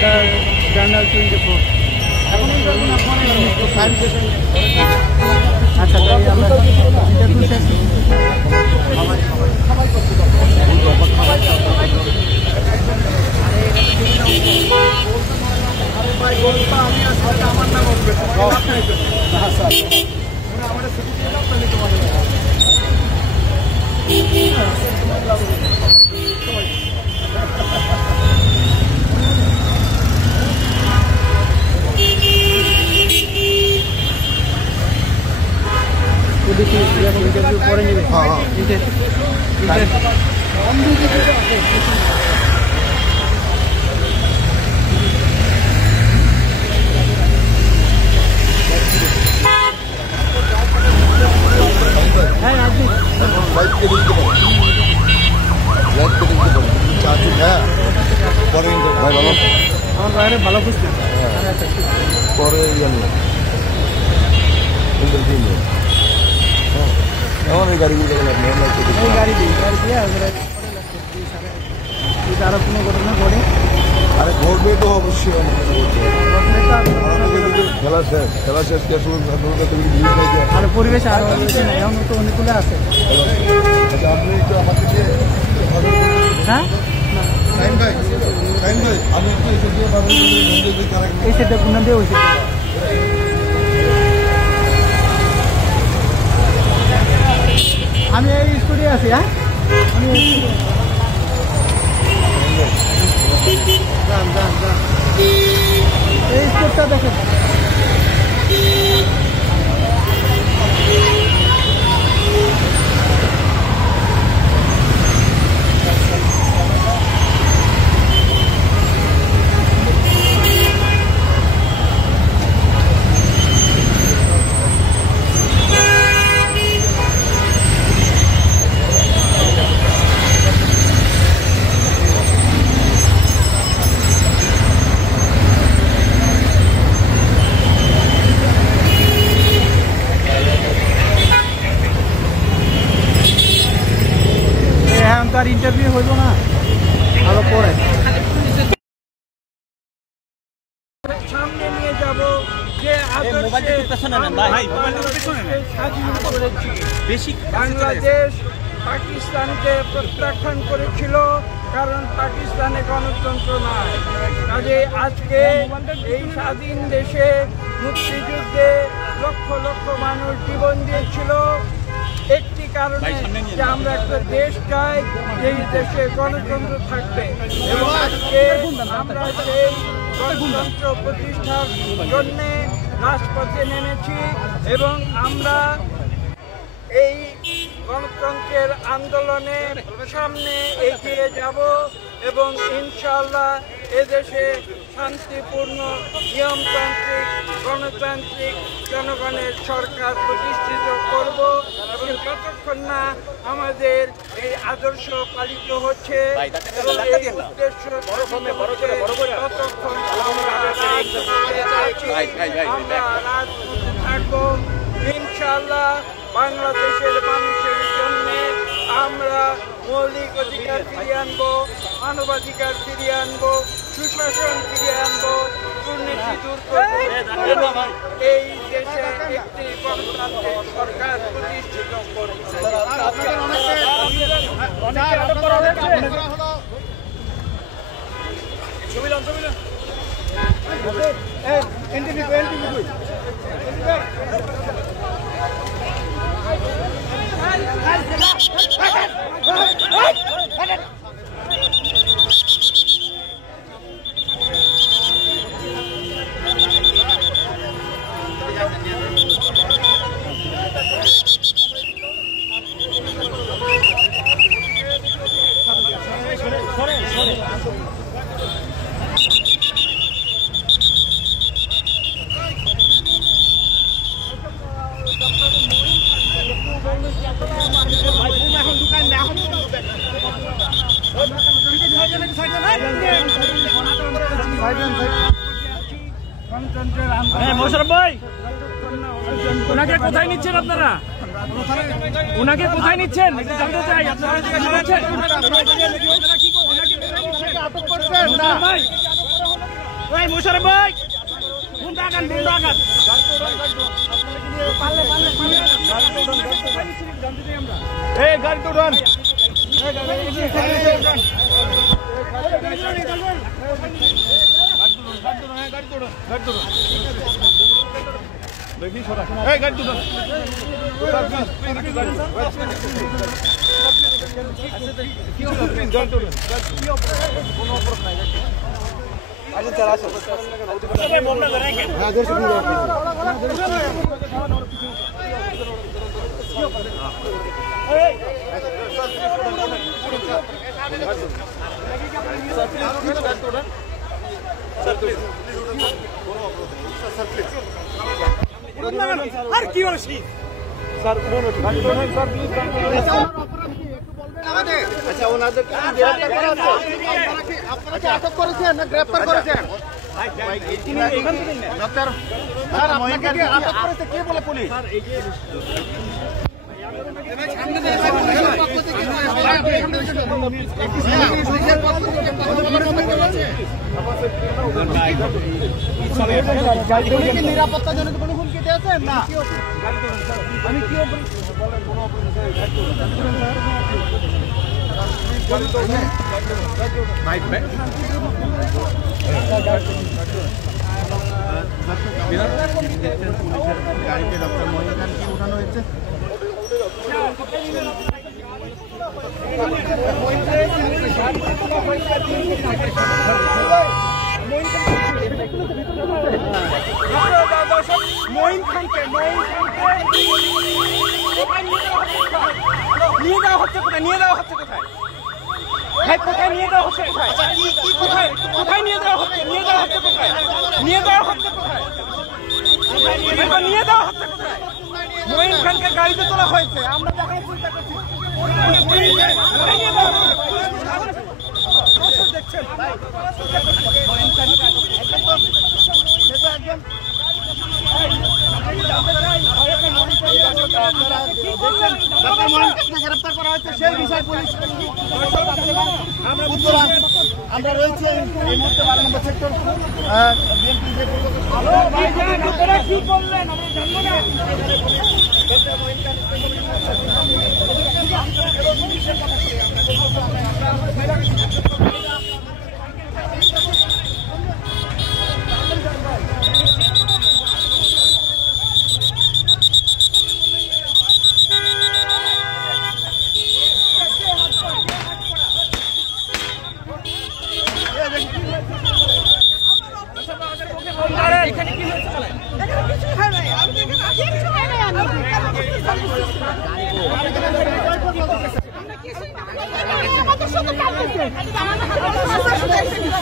Journal 24 আচ্ছা তাই আমরা ইন্টারভিউ শেষ আমার নাম করে নেবে আমার বাইরে ভালো খুঁজছে পরে গাড়িগুলো গাড়ি দিয়ে আরো কোনো ঘটনা ঘটে আরে ঘটবে তো অবশ্যই খেলা শেষ আর পরিবেশ আরো এখন তো অনেকগুলো আছে আপনি তো আমাকে হ্যাঁ আমি এই সেটা গুণা দিয়ে ওই আমি এই স্টুডিও আছি হ্যাঁ আমি এই স্পোর্টটা দেখেন তার ইন্টারভিউ হইব না আরো পরে সামনে নিয়ে যাব যে বাংলাদেশ পাকিস্তানকে প্রত্যাখ্যান করেছিল কারণ পাকিস্তানে গণতন্ত্র নাই কাজে আজকে এই স্বাধীন দেশে মুক্তিযুদ্ধে লক্ষ লক্ষ মানুষ জীবন দিয়েছিল একটি কারণে যে আমরা একটা দেশ চাই এই দেশে গণতন্ত্র থাকবে এবং আজকে আমরা সেই গণতন্ত্র প্রতিষ্ঠার জন্য রাজপথে নেমেছি এবং আমরা এই গণতন্ত্রের আন্দোলনে সামনে এগিয়ে যাব এবং ইনশাআল্লাহ এদেশে শান্তিপূর্ণ নিয়মতান্ত্রিক গণতান্ত্রিক জনগণের সরকার প্রতিষ্ঠিত করব এবং যতক্ষণ না আমাদের এই আদর্শ পালিত হচ্ছে এবং এই উদ্দেশ্য ততক্ষণ আমরা রাজপথে থাকবো ইনশাআল্লাহ বাংলাদেশের মানুষের জন্য আমরা মৌলিক অধিকার ফিরিয়ে আনবো মানবাধিকার ফিরিয়ে আনবো সুশাসন ফিরিয়ে আনবো দুর্নীতি দূর করবো এবং এই দেশে একটি গণতান্ত্রিক সরকার প্রতিষ্ঠিত করবো ওনাকে কোথায় নিচ্ছেন আপনারা? ওনাকে কোথায় নিচ্ছেন জানতে চাই। আপনারা আটক করছেন না? এই মোশাররফ ভাই বুন্দা গান এই গাড়ি তো উঠান দেখি সরা এই গাড়ি তো আর কি বলছি স্যার আচ্ছা ওনাদেরকে গ্রেফতার করা হচ্ছে আপনারা কি আটক করেছেন না গ্রেফতার করেছেন ডক্টর স্যার আপনাকে কি আটক করেছে কে বলে পুলিশ স্যার এই যে নিরাপত্তার জন্য কোনো হুমকি দিয়েছেন না আমি কি গাড়িতে ডক্টর মহিন খানকে উঠানো হয়েছে মহিন খানকে নিয়ে যাওয়া হচ্ছে কোথায় নিয়ে যাওয়া হচ্ছে কোথায় ভাই কোথায় নিয়ে যাওয়া হচ্ছে কোথায় কোথায় নিয়ে যাওয়া হচ্ছে নিয়ে যাওয়া হচ্ছে কোথায় নিয়ে যাওয়া হচ্ছে কোথায় নিয়ে যাওয়া হচ্ছে কোথায় মহিন খানকে গাড়িতে তোলা হয়েছে আমরা দেখার চেষ্টা করছি দেখছেন মহিন খানকে গ্রেফতার করা হয়েছে সেই বিষয় পুলিশ আমরা রয়েছে এই মুহূর্তে 12 নম্বর সেক্টর কি করলেন আমরা জানবো না আমাদের